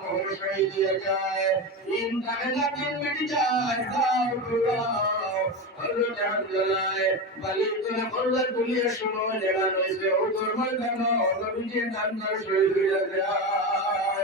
মোহর শহীদ হয়ে যায় না তিন মিটি যায় দাও দাও হযরত হামজালায় বালির কোলে কল্লা দুলিয়ে নান্দার শহীদ তার হইয়া যায়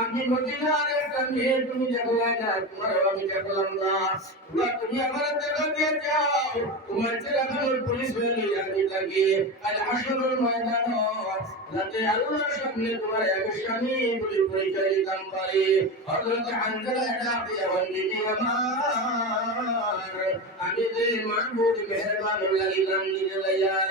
আমি মদিনার মেয়ে তুমি দেখলা না, তোমার আমি দেখলাম না। তোমার তুমি আমার দেখা দিয়ে যাও তোমার চিরাখানোর পুলিশ হয়ে আমি থাকি আর আসলের ময়দান। যাতে আল্লাহর সামনে তোমার এক স্বামী বলে পরিচয় দিতাম পারি হানজালা ডাক দিয়ে বলি আমার, আমি যে মাহবুব মেহরবান লাগিলাম নিজে লাইয়ার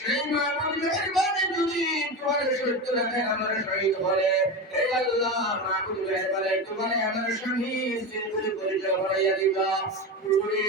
সেই মাহবুব মেহরবান যদি তোমার সত্য রাখে আমার শহীদ বলে, হে আল্লাহ, মাহবুব মেহরবান তোমার আমার স্বামী সিলপুরি পরিচয় হরাইয়া দিবা। পুরি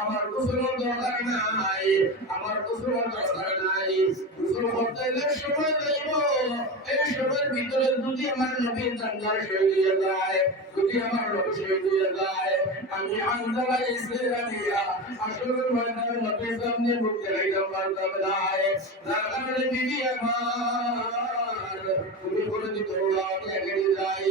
আমার গোসলের দরকার নাই, আমার গোসলের দরকার নাই। গোসল করতে সময় দেব এই সময়ের ভিতরে যদি আমার নবীর জান্নার শহীদ যায়, যদি আমার নবী শহীদ যায়, আমি আন্দালা এসে আসলে ময়দানে নবীর সামনে মুখ দেখাইতাম পারতাম না। যার কারণে দিদি আমার, তুমি বলে দিত আমি এগিয়ে যাই।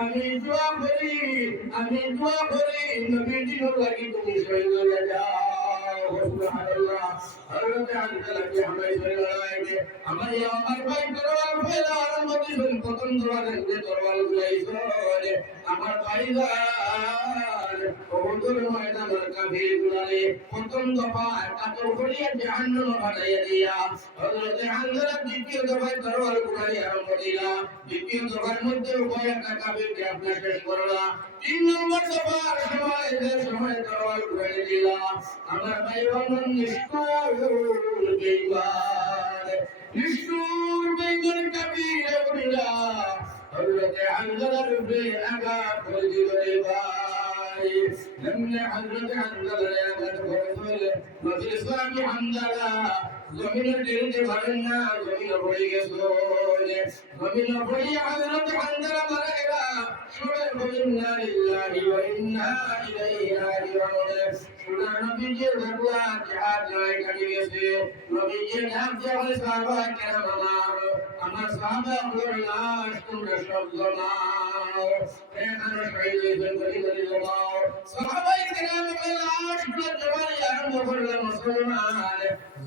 আমি দোয়া করি, আমি দোয়া করি, নবীর দিন লাগি তুমি শহীদ হয়ে যাও। সুবহানাল্লাহ। হযরত আনসালাকে হামাই ধরে লড়াইবে আমার আমার ভাই তরোয়াল ফেলা আরম্ভ দিছেন প্রথম দরবারে যে তরোয়াল গুলাইছে আমার ভাই প্রথম দফা কাতর করিয়া জাহান্নাম ফাটাইয়া দিয়া হযরত হামজা দ্বিতীয় দফায় তরোয়াল গুলাই আরম্ভ দিলা দ্বিতীয় দফার মধ্যে উভয় একটা কাফিরকে আপনার শেষ করলা তিন নম্বর দফার সময় যে সময় তরোয়াল গুলাই দিলা আমার ভাই বন্ধন নিষ্ঠুর বেঈমান নিষ্ঠুর বেঈমান কাফির বলিলা হযরত উপরে আঘাত করে দিল রে এমনি হযরত হামজা রাদিয়াল্লাহু আনহু নবী ইসলাম হামজা জমিনের বিরুদ্ধে পারেন না জমিনে পড়ে গেছিল জমিনে পড়ে হযরত হামজা মারা গেল শুনে ইন্না লিল্লাহি ওয়া ইন্না ইলাইহি রাজিউন শুনে নবীজি ভাবলা জিহাদ লড়াই করে গেছে নবীজি নাম দিয়ে সাহাবা কেরাম আমার আমার সাহাবা লাশ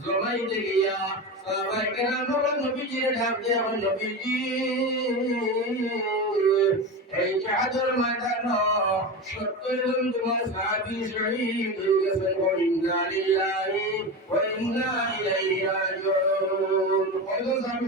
জমাইতে গিয়া সাহাবাই কেরাম নবীজি ডাক দিয়ে আমার নবীজি এই চাদর মাথানো সত্তর জন তোমার সাহাবি শহীদ গেছেন ও ইন্না লিল্লাহি ওয়া ইন্না ইলাইহি রাজিউন কত সাহাবি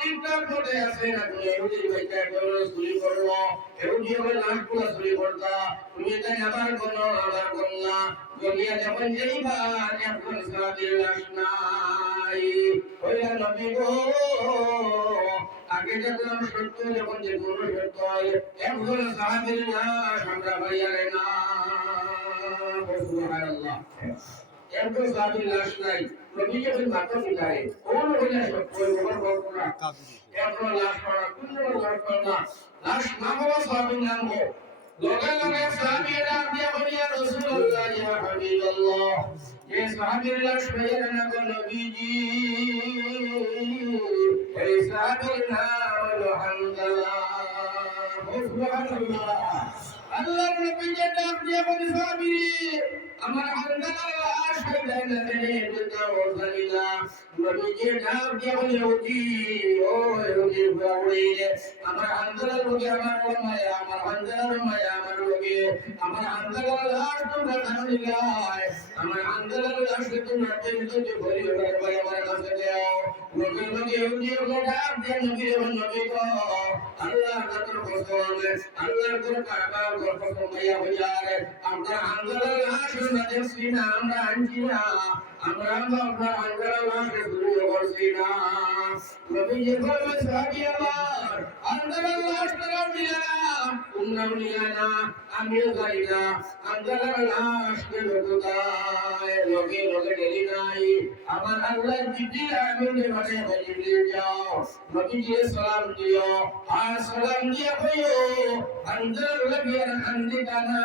ঠিকঠাক মতে আছে না তুমি এহুদি বাইটা একেবারে চুরি করল যখন আগে দেখলাম সত্য, যখন যে কোনো সত্য এখন সাহাবীর লাশ আমরা ভাইয়ারে না। সুবহানাল্লাহ। এখন লাশ নাই। নবী যখন মাথা পিটায় কোন হইলা সত্য ওর কল্পনা এখন লাশ পড়া কোন লাশ পড়া লাশ না হওয়া সাহাবীর নাম হোক লগে লগে সাহাবীর নাম দিয়া বলিয়া রাসূলুল্লাহ ইয়া হাবিবাল্লাহ যে সাহাবীর লাশ পেয়ে না গো নবীজি এই সাহাবীর নাম হলো হামদাল্লাহ সুবহানাল্লাহ আল্লাহর নবী যে ডাক দিয়া বলি সাহাবী আমার হামদাল্লাহ লাশ হইলে না মেনে দিতে ওখানিলা নবী যে ডাক দিয়া বলি ওজি ও ওজি বাউড়িলে আমার হামদাল্লাহ লোকে আমার মায়া, আমার হামদাল্লাহ মায়া, আমার লোকে আমার হামদাল্লাহ লাশ তোমরা কারণিলাই আমার হামদাল্লাহ লাশ তোমরা টেনশন যে ভরি ওরে আমার কাছে দাও লোকে লোকে ওকে ডাক দিয়া নবী নবী কো আল্লাহ কাতর কসম আল্লাহ তোর কাবা গর্ব কমাইয়া হইয়ারে আমরা হামদাল্লাহ লাশ না দেখছি না আমরা আমরা আমরা হামদাল্লাহ করছি না নবী যে সাহাবী আমার হামদাল্লাহ লাশ তারাও নিলা তোমরাও নিলা না আমিও জানি না হামদাল্লাহ লাশ গেল লোকে লোকে ডেলি নাই আমার আল্লাহ জিব্রিল আমিনের জিব্রিল যাও নবীজি সালাম দিও আর সালাম দিয়ে কইও হামদি কানা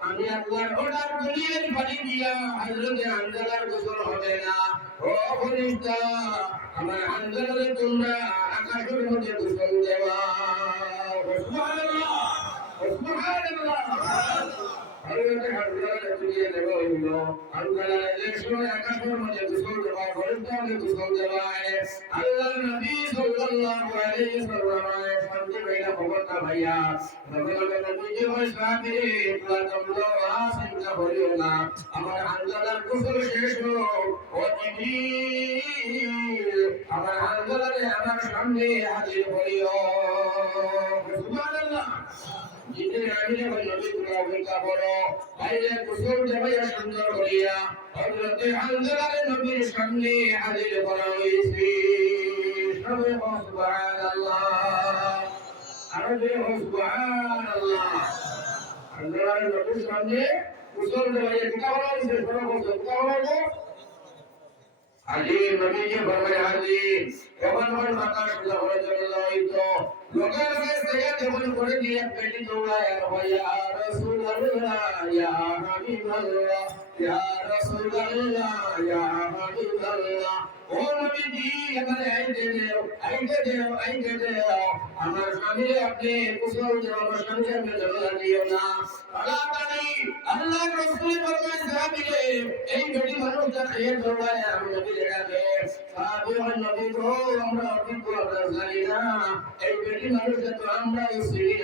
আমি আল্লাহর অর্ডার দুনিয়ার পানি দিয়া হযরতে আনজালার গোসল হবে না। ও ফেরেশতা আমার আনজালারে তোমরা আকাশের মধ্যে গোসল দেওয়া আল্লাহর নবী সাল্লাল্লাহু আলাইহি বাইনা খবরটা ভাইয়া চিন্তা করিও না আমার আন্দোলন কুশল শেষ আমার আন্দোলনে আমার সামনে হাজির করিও আমিনে বল নবী তোমরা অপেক্ষা করো। বাইরে কুশল দেবাইয়া সুন্দর করিয়া হযরতে আন্দোলনে নবীর সামনে হাজির করা হয়েছে। সবাই সুবহানাল্লাহ। আরও যে সুবহানাল্লাহ আল্লাহর নবীর সামনে কুশল দেওয়া কিতা বলা হয়েছে শোনো বলছো কিতা বলা নবীজি ফরমায় আজি যখন আমার মাতা সুদা হয়ে চলে হইতো লোকে লোকে সেয়া যেমন করে দিয়ে পেটি দৌড়ায় আর ভাইয়া রাসূলুল্লাহ ইয়া হাবিবাল্লাহ ইয়া রাসূলুল্লাহ ইয়া হাবিবাল্লাহ ও নবীজি এবারে আইতে দেও আইতে দেও আইতে দেও আমার স্বামী আপনি কুশল যে আমার স্বামী আপনি ঝগড়া দিও না তাড়াতাড়ি আল্লাহ রসুল ফরমায় সাহাবীরে এই বেটি মানুষটা খেয়ে দৌড়ায় আমি নবী লেখাবে সাহাবী আমার নবী তো আমরা অভিজ্ঞ আমরা জানি বেটি মানুষটা তো আমরা চিনি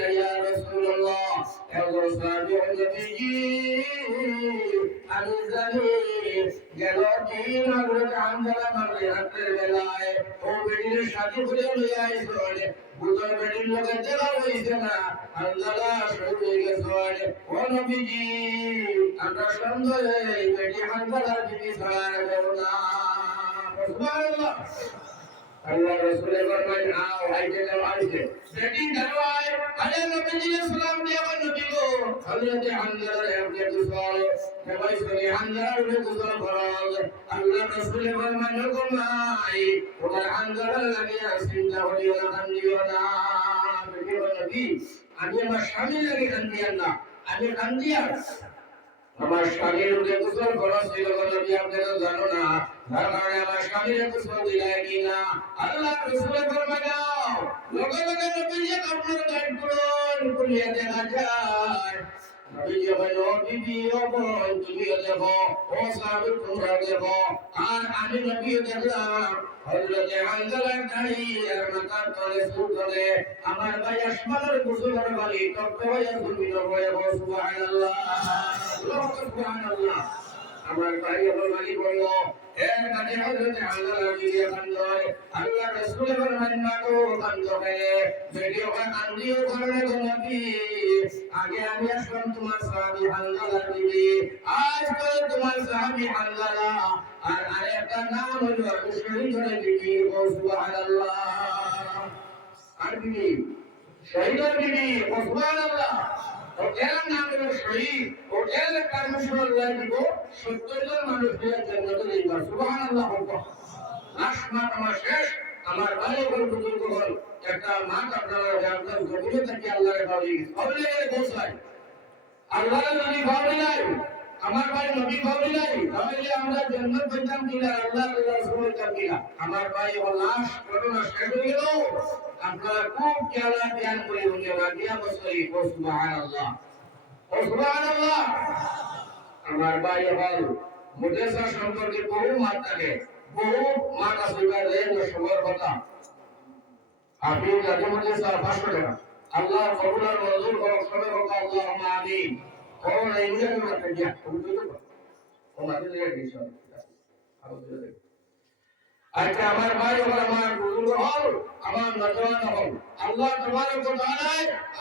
আল্লাহ রাসূলের ফরমান আও আইতে দাও আইতে বেটি দাওয়ায় আলে নবীজি সালাম দিয়া নবী গো হযরত হামজার আপনি গোসল সবাই সরে হামজার উপরে গোসল ফরজ আল্লাহ রাসূলের ফরমান ঘুমাই তোমার হামজার লাগে চিন্তা করিও না, কান্দিও না। নবী আমি আমার স্বামী লাগে কান্দিয়ান না, আমি কান্দিয়া আমার স্বামীর গোসল ফরজ ছিল নবী আপনারা জানো না তার কারণে আমার স্বামীর গোসল দিলাই কিনা আল্লাহ রাসূলের ফরমান লগে লগে নবী আপনার গাইড করুন কুলিয়া দেখা যায় নবীজি বলল বিবি ও বোন তুমিও দেখো ও সাহাবী তোমরা দেখো আর আমি নবীও দেখলাম হযরতে হানজালার দাড়ি আর মাথার তলে সুর ধরে আমার ভাই আসমানের গোসলের বাড়ি তপ্ত হয়ে ঘুমিয়ে পড়ে সুবহানাল্লাহ সুবহানাল্লাহ আমার ভাই আমার মালি বলল এর কাছে হযরত হানজালা দিয়ে কান্দয় আল্লাহ রাসূলের ফরমান মাগো কান্দ হয়ে ভিডিও কান্দিও কারণে নবী আগে আমি আসলাম তোমার সাহাবী হানজালা দিদি আজ করে তোমার সাহাবী হানজালা আর আরেকটা নাম হলো আবু শহীদ দিদি ও সুবহানাল্লাহ আর দিদি শহীদের দিদি ও সুবহানাল্লাহ। এর নাম হলো শহীদ। পারমিশন আল্লাহ সত্তর জন মানুষ দিয়ে জান্নাতে লাশ মাস আমার শেষ। আমার ভাই হল বুজুর্গ হল একটা মাঠ আপনারা জানতেন জমিনে থেকে আল্লাহরে ভাবি ভাবলে পৌঁছায়। আল্লাহর নবী ভাবি নাই। আমার ভাই নবী ভাবি নাই? তাহলে আমরা জান্নাত পেতাম কিনা? আল্লাহ রাসূলের কাম কিনা? আমার ভাই ও লাশ, ঘটনা শেষ হয়ে গেল। আপনারা খুব খেয়াল ধ্যান করে উনি রাজিয়া বসরি ও সুবহানাল্লাহ। ও সুবহানাল্লাহ। আমার ভাই হল মুদেসা সম্পর্কে বহু মাত থাকে বহু মাত আছে সময়ের কথা। আপনি মধ্যে পাঁচশো টাকা আল্লাহ কবুলার মঞ্জুর করো সবে হোক আল্লাহ আমিন। তুমি তো ও মাঝে লেগে গেছে আচ্ছা আমার ভাই, আমার বুজুর্গ হল আমার নজওয়ান হল আল্লাহ তোমার কথা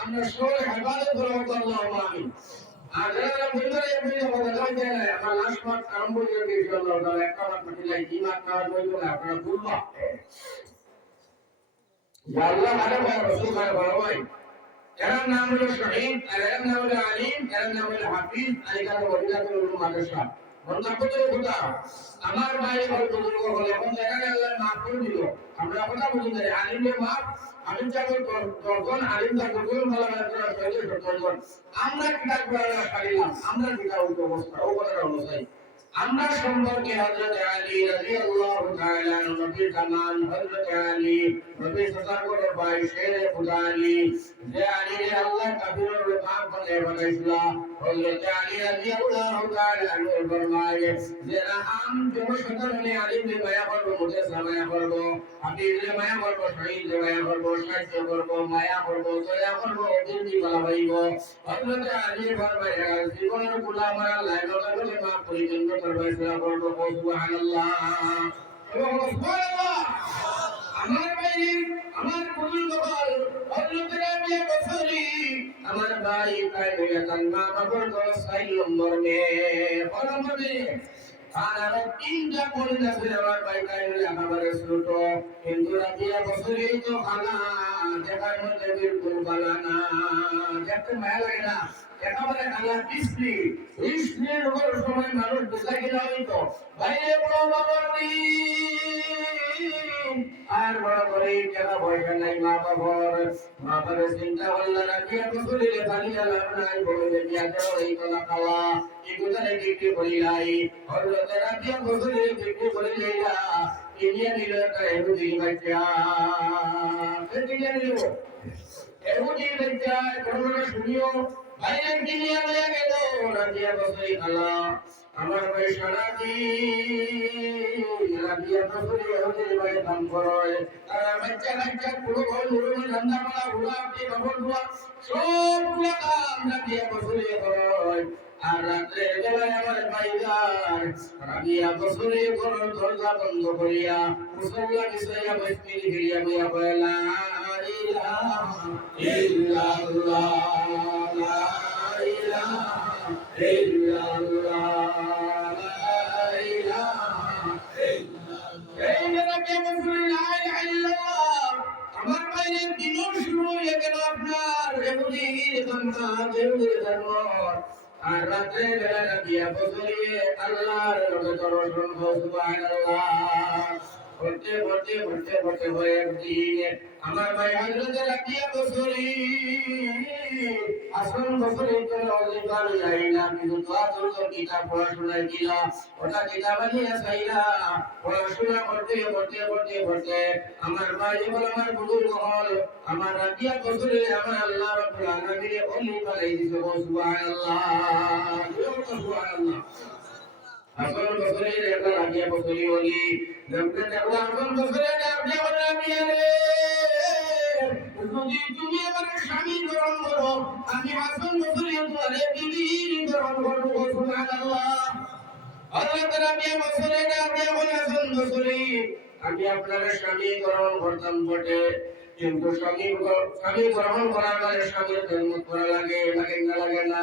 আমরা সবাই হেফাজত করব আল্লাহ আমিন। আর যারা ভিতরে এমনি কথা কই দেয় আমার লাস্ট মাস আরম্ভ করে দিয়েছিল আল্লাহ তাআলা একটা মাস পাঠিয়ে কি মাস না বলতো না আপনারা বুঝবা আল্লাহ আরে ভাই রসুল ভাই ভাই এর নাম হলো শহীদ আর এর নাম হলো আলিম এর নাম হলো হাফিজ আর এখানে ওলিয়াতুল উলুম মাদ্রাসা। আমার ভাই হল বুজুর্গ হল এখন আমরা কথা বুঝি যাই আলিমের মাফ, আলিম চাকর দর্জন আলিম চাকর করুন ভালো আমরা সম্পর্কে হযরত আলী রাদিয়াল্লাহু তাআলা নবীর জামান হযরত আলী নবী সদাগরের ভাই শেরে খুদা যে আলী রে আল্লাহ কাবিরুল রহমান বলে বানাইছিল হযরত আলী রাদিয়াল্লাহু তাআলা নূর ফরমায়, যে আম জনসাধারণে আলী রে মায়া করব মুঝে মায়া করব হাবিব রে মায়া করব শহীদ রে মায়া করব, সাহায্য করব, মায়া করব, দয়া করব দিন বলা হইব। হযরত আলী ফরমায় জীবনের গুলাম আল্লাহ নবী মাফ করে জন্য আমার ভাই আমার কুল গোপাল অন্যতরা বিয়ে আমার ভাই তাই বলে তার মা বাবার দশ সাই নম্বর মে নম্বর মে আর আরও তিনটা কলিজা ছিল আমার ভাই তাই বলে আমার ছোট কিন্তু রাজিয়া বছরি তো খানা দেখার মধ্যে বিলকুল বালা দেখতে মায়া লাগে না একেবারে কালা কৃষ্ণি কৃষ্ণের উপর সময় মানুষ বোঝা কিনা হইতো বাইরে বড় বাবার আর বড় করে টাকা পয়সা নাই মা বাবার। মা বাবার চিন্তা করলে রাখিয়া বসুলিলে পানি লাভ নাই, বলে দিয়া দেও এই খাওয়া। এই কথা বিক্রি করি নাই হরলতে রাখিয়া বসুলিলে বিক্রি করি লইলা কিনিয়া নিল একটা এহুদি বাচ্চা কিনিয়া নিল এহুদি বাচ্চা ঘটনা শুনিও। বাইরে কিনিয়া লইয়া গেল? রাজিয়া বসরি খালা আমার ভাই আর ঘর ধান্দা মালা দুয়া গুলা কাম রাজিয়া বসরি করে। আর রাত্রে বেলায় আমার ভাইজান রাজিয়া বসরি করে, দরজা বন্ধ করিয়া। মুসল্লা বিছাইয়া বসমি ফিরিয়া বইয়া বলা আর রাত্রে বেলা রাবিয়া বসরিয়ে আল্লাহর লোকে দর্শন সুবহানাল্লাহ পড়তে পড়তে পড়তে পড়তে হয়ে একদিন আমার ভাই হজরত রাবিয়া বসরি আসল বসরি তো অলিকার যাই না, কিন্তু দোয়া করল কিতাব পড়াশোনায় দিল, ওটা কিতাব নিয়ে চাইলা। পড়াশোনা করতে করতে করতে করতে আমার ভাই বল আমার বুজুর্গ হল আমার রাবিয়া বসরি আমার আল্লাহ রাব্বুল আলামিন অলিকার এই দিছে সুবহানাল্লাহ সুবহানাল্লাহ। আসল বছরের একটা রাবিয়া বছরি বলি। জমতে দেখলাম আসল বছরের রাবিয়া বলে রাবিয়া রে যদি তুমি আমার স্বামী গ্রহণ করো, আমি আমি আপনার স্বামী গ্রহণ করতাম বটে। কিন্তু স্বামী স্বামী গ্রহণ করার পরে স্বামীর জন্ম করা লাগে লাগে না লাগে না।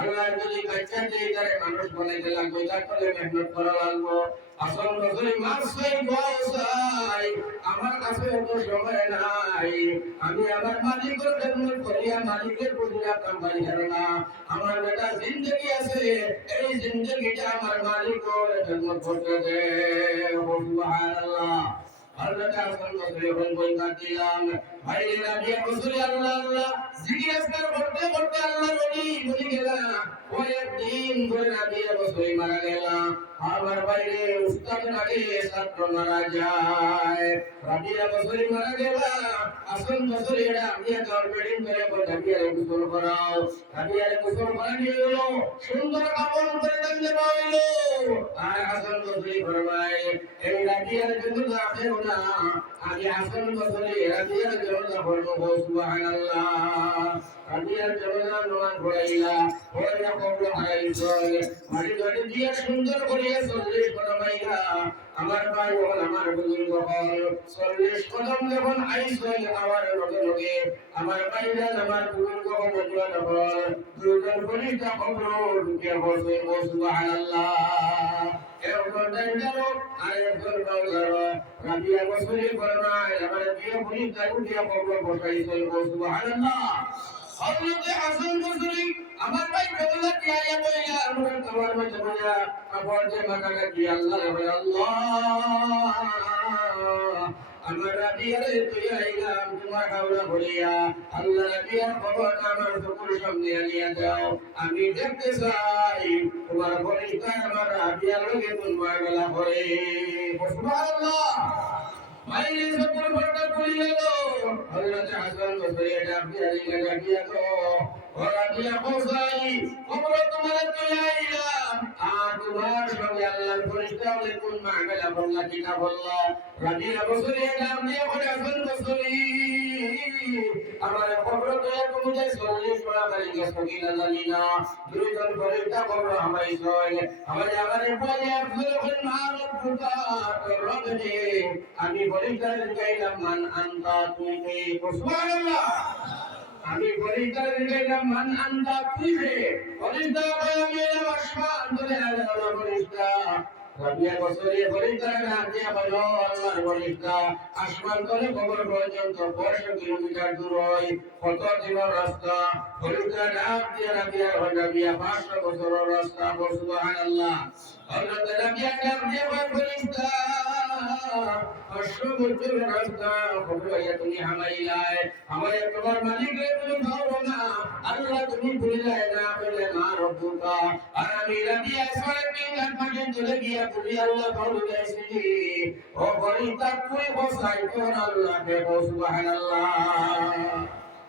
আল্লাহ যদি বাচ্চা দিয়ে তারে মানুষ বানাইতে লাগবে তারপরে মেহনত করা লাগবো। আসল নজরে মাস হয়ে বসাই আমার কাছে অত সময় নাই। আমি আমার মালিকের খেদমত করিয়া মালিকের প্রতি পারি না। আমার বেটা জিন্দগি আছে, এই জিন্দগিটা আমার মালিকের খেদমত করতে দে। সুবহানাল্লাহ। আল্লাহ আসল নজরে হল বই কাটিলাম ভাই রাবিয়া বসরি আল্লাহ আল্লাহ জিজ্ঞেস করতে করতে আল্লাহ বলি বলি গেলাম কয়েকদিন ধরে রাবিয়া বসরি মারা গেলাম আমার বাইরে উস্তাদ নাকি ছাত্র মারা যায় রাবিয়া বসরি মারা গেলাম আসল বসরি এটা আমি কার বেডিং করে পর রাবিয়ারে গোসল করাও রাবিয়ারে গোসল করা নিয়ে গেল সুন্দর কাপড় উপরে টাঙিয়ে পাইল আর আসল বসরি ফরমায় এই রাবিয়ার জন্য আপনি না। আমি আসল বসরি রাবিয়ার জন্য ফরমাবো সুবহানাল্লাহ। রাবিয়ার জন্য নামাজ ঘুরাইলা পড়াইলা কবর হারাইছয় মাটি দিয়ে সুন্দর করিয়া চল্লিশ কদম আইলা আমার ভাই হল আমার বুজুর্গ হল চল্লিশ কদম যখন আইছয় আমার লগে লগে আমার ভাইরা আমার বুজুর্গ মজুয়ান হল কবর ঢুকিয়া বসে আমার বিয়ে বলি তাই কবর বসাইছে ও সুবহানাল্লাহ। হযরত হাসান বসরি আমার ভাই কবলা দিয়া ইয়া বইলা আমার তোমার মধ্যে বইলা কাপড় যে মাথাটা কি আল্লাহ বলে আল্লাহ। আমার রাবিয়ারে তুই আইলাম, তোমার হাওলা বলিয়া। আল্লাহ রাবিয়ার খবরটা আমার চোখের সামনে আনিয়া দাও। আমি দেখতে চাই, তোমার বলিটা আমার রাবিয়ার লগে তোমার বেলা করে? সুবহানাল্লাহ। মাইলে সকল ঘটনা খুলে গেল খবর আমায় সয় আমার আমার বলে আপনি মা রব্বুকা তোর রব আমি সুবহানাল্লাহ আমি বলিদার গাইলাম মান আন্তা তুই কে বলিদা আমি এলাম আসমান বলে আল্লাহ বলিদা রাবিয়া বছরে বলিদার নাম দিয়া বলো আল্লাহর বলিদা আসমান রাস্তা অশ্ববুদ্ধের রাস্তা খবরাইয়া তুমি হামাইলাই আমার তোমার মালিক তুমি ভাবো না আল্লাহ তুমি ভুলিলাই না বলে না রব্বুকা আর আমি রাবিয়া সাড়ে তিন ঘাট চলে গিয়া বলি আল্লাহ ভালো যাইছি ও বলি তার তুই বসাই তোর আল্লাহ কে সুবহানাল্লাহ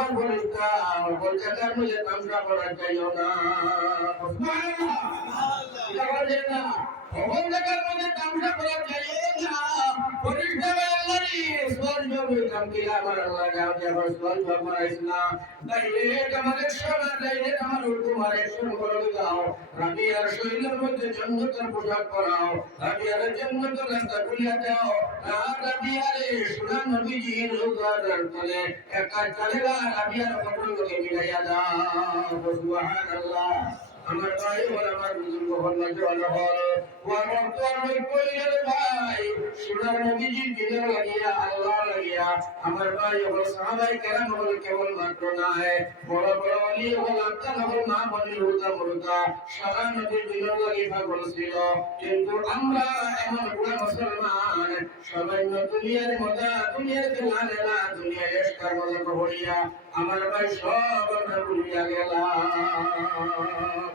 আমার বলেন বল জায়গার মধ্যে তামসা করা যাইও না। সকল জায়গার মধ্যে তামসা করা যাইও না? পরিষ্কার আল্লাহরই স্বর্গ হইতাম কি আমার আল্লাহ যাও যে আমার স্বর্গ করাইস না। ডাইরেক্ট আমাদের সবার ডাইরেক্ট আমার তোমার একশন করে দাও। রাবিয়ার শরীরের মধ্যে জন্নতের পোশাক পরাও। রাবিয়ার জন্নতের রাস্তা খুলিয়া দাও। আর রাবিয়ারে সুনাম নবীজি রোজার তলে একা চালেরা রাবিয়ার কবরকে মিলাইয়া দাও। সুবহানাল্লাহ। আমার ভাই বল আমার আমার কেবল মাত্র নয় বড় বড় অলি হল আত্মা হল না বলি হুদা মুরুদা সারা নবীর দিনের লাগি পাগল ছিল। কিন্তু আমরা এমন বুড়া মুসলমান, সবাই দুনিয়ার মজা আমার ভাই সব আমরা ভুলিয়া গেলাম।